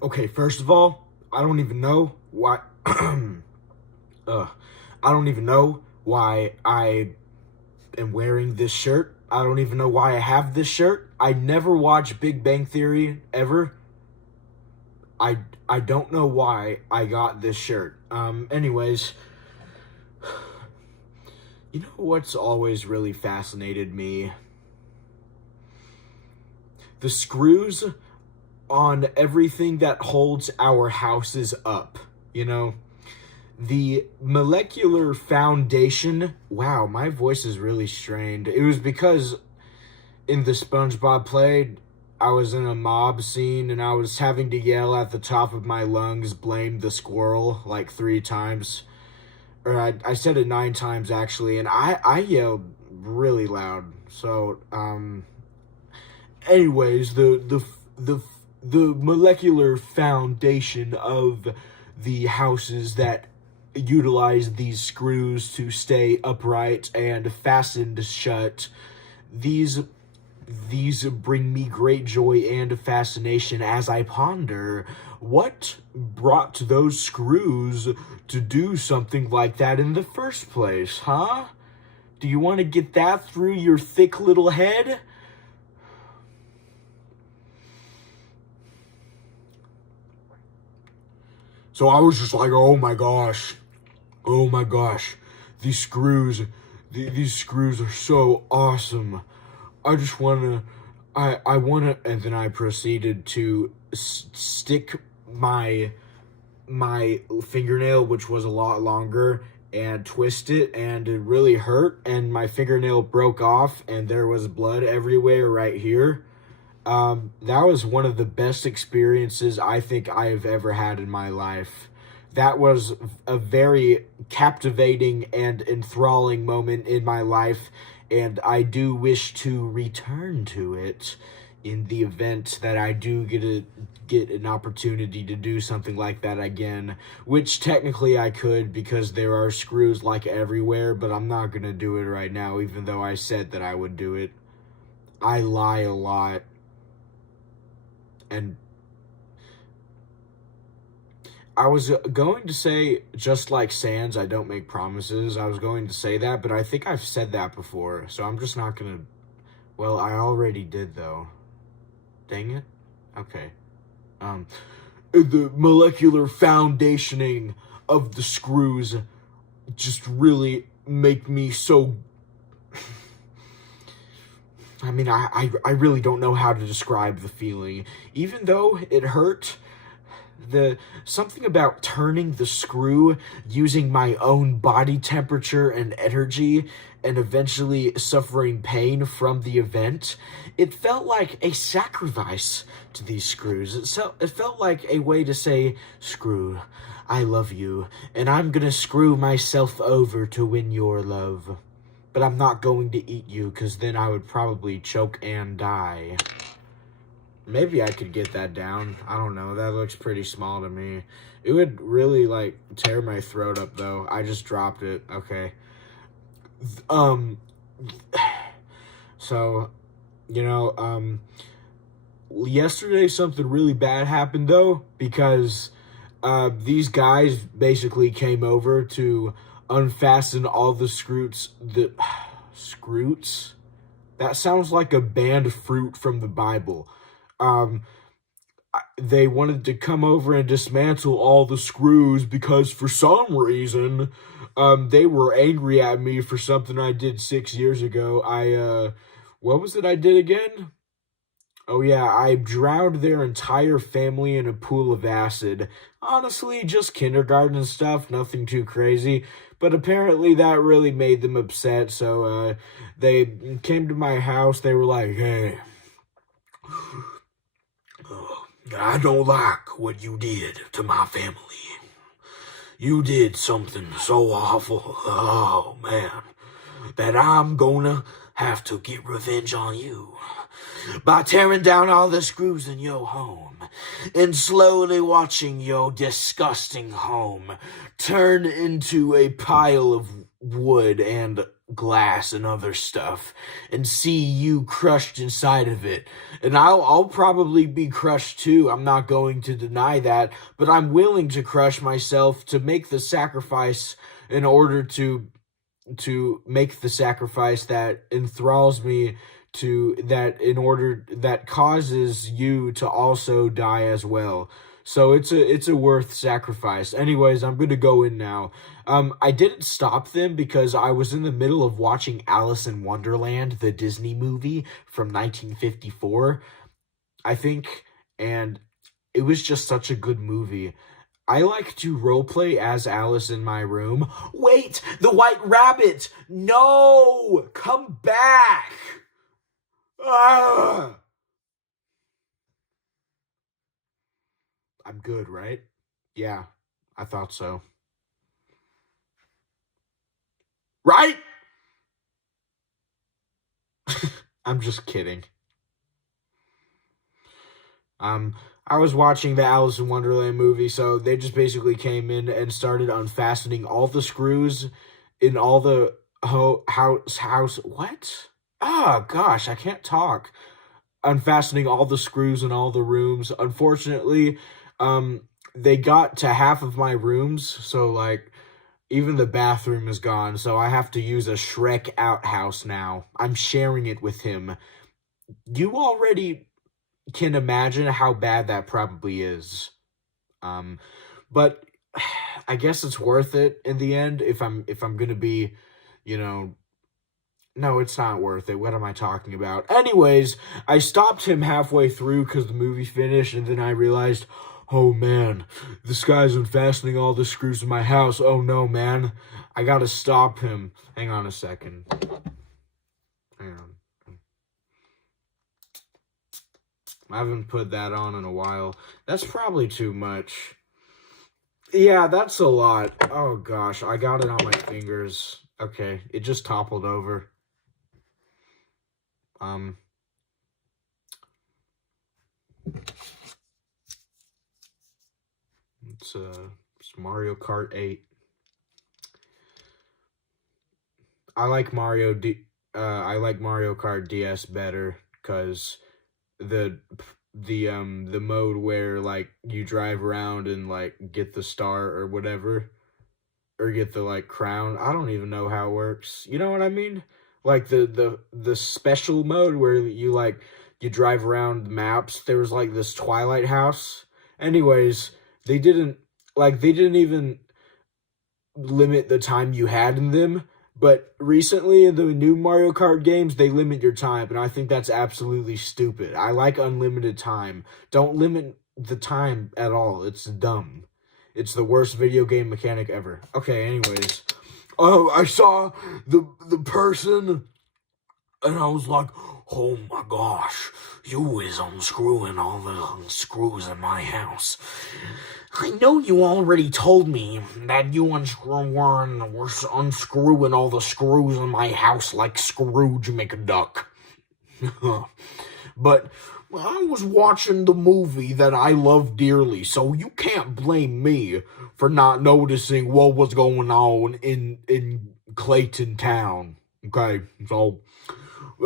Okay, first of all, I don't even know why. I don't even know why I am wearing this shirt. I don't even know why I have this shirt. I never watched Big Bang Theory ever. I I don't know why I got this shirt. Anyways, you know what's always really fascinated me? The screws on everything that holds our houses up. You know, the molecular foundation. Wow, my voice is really strained. It was because in the SpongeBob play, I was in a mob scene and I was having to yell at the top of my lungs, blame the squirrel, like 3 times. Or I said it 9 times actually, and I yelled really loud. So, anyways, the the molecular foundation of the houses that utilize these screws to stay upright and fastened shut, these bring me great joy and fascination as I ponder what brought those screws to do something like that in the first place, huh? Do you want to get that through your thick little head? So I was just like, oh my gosh, these screws, these screws are so awesome. I just wanna, I wanna, and then I proceeded to stick my fingernail, which was a lot longer, and twist it, and it really hurt, and my fingernail broke off, and there was blood everywhere right here. That was one of the best experiences I think I have ever had in my life. That was a very captivating and enthralling moment in my life, and I do wish to return to it in the event that I do get an opportunity to do something like that again, which technically I could because there are screws like everywhere, but I'm not gonna do it right now, even though I said that I would do it. I lie a lot. And I was going to say, just like Sans, I don't make promises. I was going to say that, but I think I've said that before, so I'm just not gonna. Well, I already did, though. Dang it. Okay. The molecular foundationing of the screws just really make me so. I mean, I really don't know how to describe the feeling. Even though it hurt, something about turning the screw using my own body temperature and energy and eventually suffering pain from the event, it felt like a sacrifice to these screws. It felt like a way to say, screw, I love you, and I'm gonna screw myself over to win your love. But I'm not going to eat you, because then I would probably choke and die. Maybe I could get that down. I don't know. That looks pretty small to me. It would really, like, tear my throat up, though. I just dropped it. Okay. So, yesterday something really bad happened, though, because these guys basically came over to unfasten all the screws. Screws? That sounds like a banned fruit from the Bible. Um, they wanted to come over and dismantle all the screws because for some reason, they were angry at me for something I did 6 years ago. What was it I did again? Oh yeah, I drowned their entire family in a pool of acid. Honestly, just kindergarten stuff, nothing too crazy. But apparently that really made them upset, so they came to my house. They were like, hey, I don't like what you did to my family. You did something so awful, oh man, that I'm gonna have to get revenge on you by tearing down all the screws in your home and slowly watching your disgusting home turn into a pile of wood and glass and other stuff and see you crushed inside of it. And I'll probably be crushed too. I'm not going to deny that, but I'm willing to crush myself to make the sacrifice in order to make the sacrifice that enthralls me, to that in order that causes you to also die as well. So it's a worth sacrifice. Anyways, I'm gonna go in now. I didn't stop them because I was in the middle of watching Alice in Wonderland, the Disney movie from 1954, I think, and it was just such a good movie. I like to roleplay as Alice in my room. Wait, the white rabbit! No! Come back! Ah! I'm good, right? Yeah, I thought so. Right? I'm just kidding. Um, I was watching the Alice in Wonderland movie, so they just basically came in and started unfastening all the screws in all the house. What? Oh gosh, I can't talk. Unfastening all the screws in all the rooms. Unfortunately, um, they got to half of my rooms, so like even the bathroom is gone. So I have to use a Shrek outhouse now. I'm sharing it with him. You already can imagine how bad that probably is. Um, but I guess it's worth it in the end if I'm gonna be, you know, no, it's not worth it. What am I talking about? Anyways, I stopped him halfway through because the movie finished, and then I realized, oh man, this guy's unfastening all the screws in my house. Oh no, man. I gotta stop him. Hang on a second. Hang on. I haven't put that on in a while. That's probably too much. Yeah, that's a lot. Oh gosh, I got it on my fingers. Okay, it just toppled over. Um, it's Mario Kart 8. I like I like Mario Kart DS better because the the mode where like you drive around and like get the star or whatever, or get the like crown. I don't even know how it works. You know what I mean? Like the special mode where you like you drive around maps. There was like this Twilight house. Anyways, they didn't even limit the time you had in them. But recently in the new Mario Kart games, they limit your time, and I think that's absolutely stupid. I like unlimited time. Don't limit the time at all. It's dumb. It's the worst video game mechanic ever. Okay, anyways. Oh, I saw the person and I was like, oh my gosh, you is unscrewing all the screws in my house. I know you already told me that you were unscrewing all the screws in my house like Scrooge McDuck. But I was watching the movie that I love dearly, so you can't blame me for not noticing what was going on in Clayton Town. Okay, so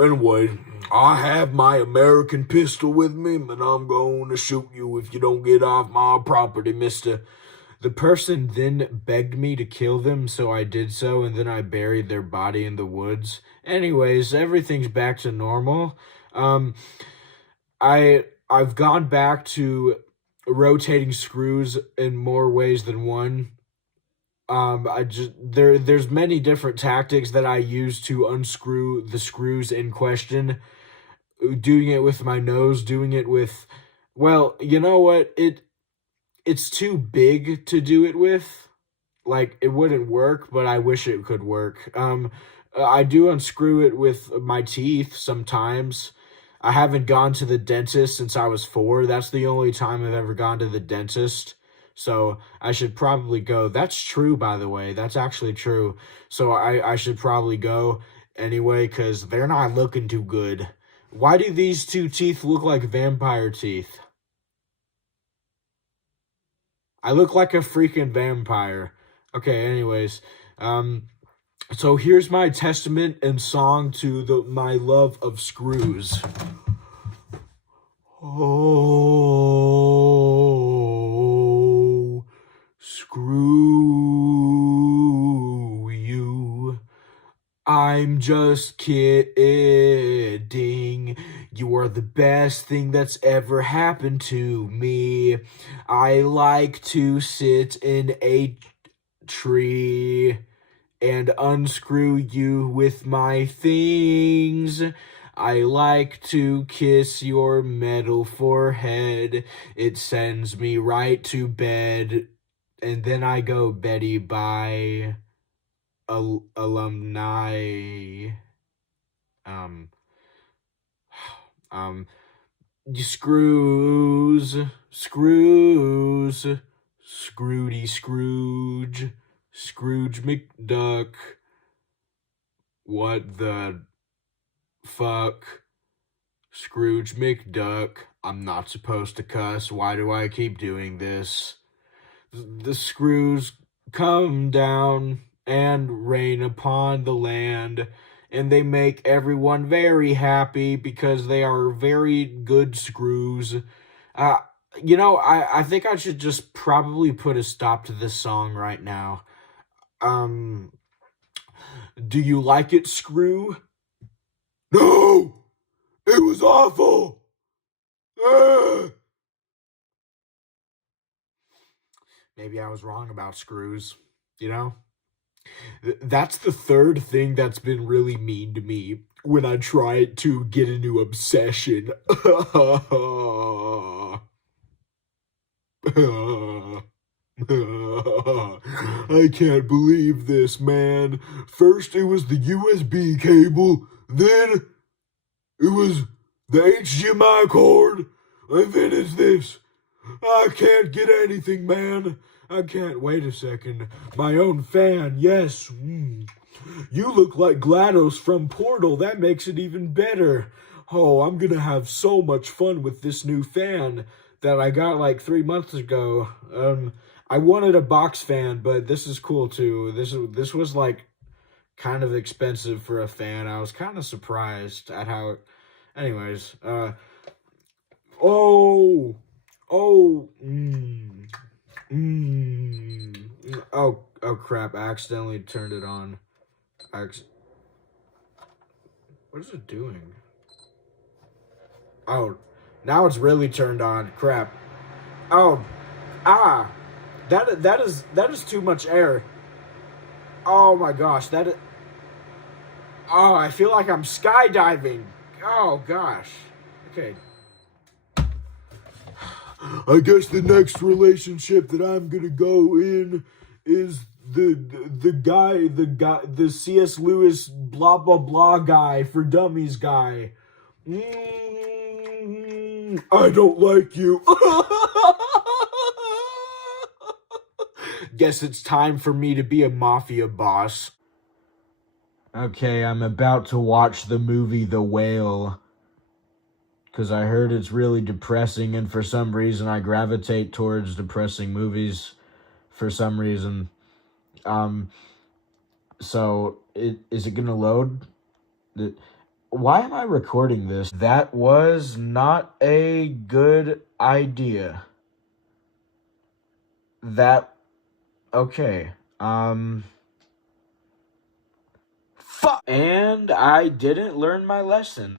anyway, I have my American pistol with me, and I'm going to shoot you if you don't get off my property, mister. The person then begged me to kill them, so I did so, and then I buried their body in the woods. Anyways, everything's back to normal. Um, I've gone back to rotating screws in more ways than one. I just there's many different tactics that I use to unscrew the screws in question. Doing it with my nose, doing it with, well, you know what? It's too big to do it with. Like it wouldn't work, but I wish it could work. I do unscrew it with my teeth sometimes. I haven't gone to the dentist since I was 4. That's the only time I've ever gone to the dentist. So I should probably go. That's true, by the way. That's actually true. So I should probably go anyway, because they're not looking too good. Why do these two teeth look like vampire teeth? I look like a freaking vampire. Okay, anyways. Um, So here's my testament and song to my love of screws. Oh, screw you. I'm just kidding. You are the best thing that's ever happened to me. I like to sit in a tree and unscrew you with my things. I like to kiss your metal forehead. It sends me right to bed. And then I go Betty by alumni. Um, um, screws, screws, Scrooty Scrooge, Scrooge McDuck. What the fuck? Scrooge McDuck. I'm not supposed to cuss. Why do I keep doing this? The screws come down and rain upon the land, and they make everyone very happy because they are very good screws. Uh, I think I should just probably put a stop to this song right now. Um, do you like it, Screw? No! It was awful! Ah! Maybe I was wrong about screws, you know? That's the third thing that's been really mean to me when I try to get a new obsession. I can't believe this, man. First it was the USB cable, then it was the HDMI cord, and then it's this. I can't get anything, man. I can't. Wait a second. My own fan, yes. You look like GLaDOS from Portal. That makes it even better. Oh, I'm gonna have so much fun with this new fan that I got like 3 months ago. I wanted a box fan, but this is cool too. This was like kind of expensive for a fan. I was kind of surprised at how it... Anyways, oh, oh, oh crap! I accidentally turned it on. What is it doing? Oh, now it's really turned on. Crap. Oh, ah, that is too much air. Oh my gosh, that is... Oh, I feel like I'm skydiving. Oh gosh. Okay. I guess the next relationship that I'm gonna go in is the C.S. Lewis blah blah blah guy for dummies guy. I don't like you. Guess it's time for me to be a mafia boss. Okay, I'm about to watch the movie The Whale, because I heard it's really depressing, and for some reason I gravitate towards depressing movies for some reason. So is it gonna load? Why am I recording this? That was not a good idea. Okay. Fuck. And I didn't learn my lesson.